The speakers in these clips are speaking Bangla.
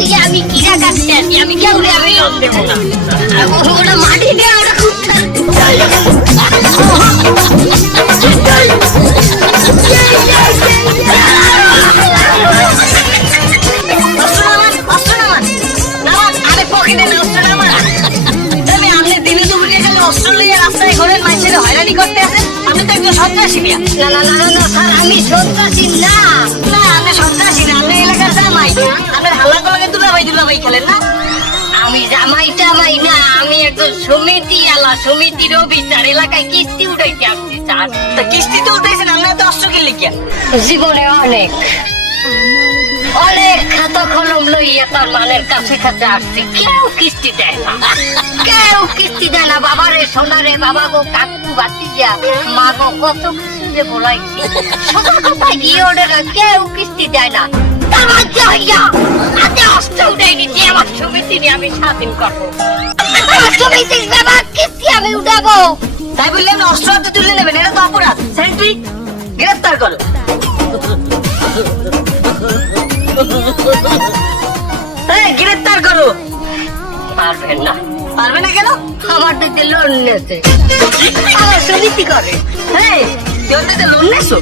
লইয়া আমি কিরা কাটতে আছি, আমি কেউরে আমি লোন দেবো না। ওটা মাটি দিয়ে আমরা খুব হয়রানি করতে আছেন। আমি তো একজন সন্ত্রাসী না। না না না না স্যার, আমি সন্ত্রাসী না। না, আপনি সন্ত্রাসী না, আপনি এলাকার জামাই। আপনার হাল্লা করলে দুলাভাই খেলেন না। আমি জামাই টামাই না, আমি একজন সমিতি আলা, সমিতির অফিসার। এলাকায় কিস্তি উঠাইতে আসছি স্যার। তা কিস্তি তুলতেছেন, আমরা তো অস্ত্র কিনলে কি? জীবনে অনেক খাতা কলম লইয়া তার মানের কাছে কাছে আসছি, কেউ কিস্তি দেয় না। কেউ কিস্তি দেয় না। বাবারে সোনারে, বাবা গো, কাকু বাতিজা, মা গো, কত কিছু যে বলাইছি। সোজা কথায় গিয়ে ওঠে না, কেউ কিস্তি দেয় না। আমার জয়া হাতে অস্ত্র উঠাই নিচ্ছি, আমার সমিতি নিয়ে আমি স্বাধীন করবো। আমার সমিতির বাবা কিস্তি আমি উঠাবো। তাই বললে আপনি অস্ত্র হাতে তুলে নেবেন, এটা তো অপরাধ। সেন্ট্রি গ্রেফতার করো। গ্রেফতার করো। পারবেন না। পারবে না কেন? আমার দিতে লোন নেছে, আমার সমিতি করে। হ্যাঁ, কেউ দিতে লোন নেছো,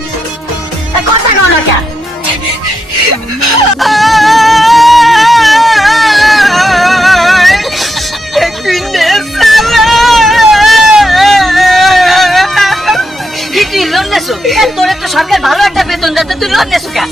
কথা কও না কেন? তুই লোন নেছো? তোর একটা সরকার ভালো একটা বেতন দিতে, তুই লোন নেছো কেন?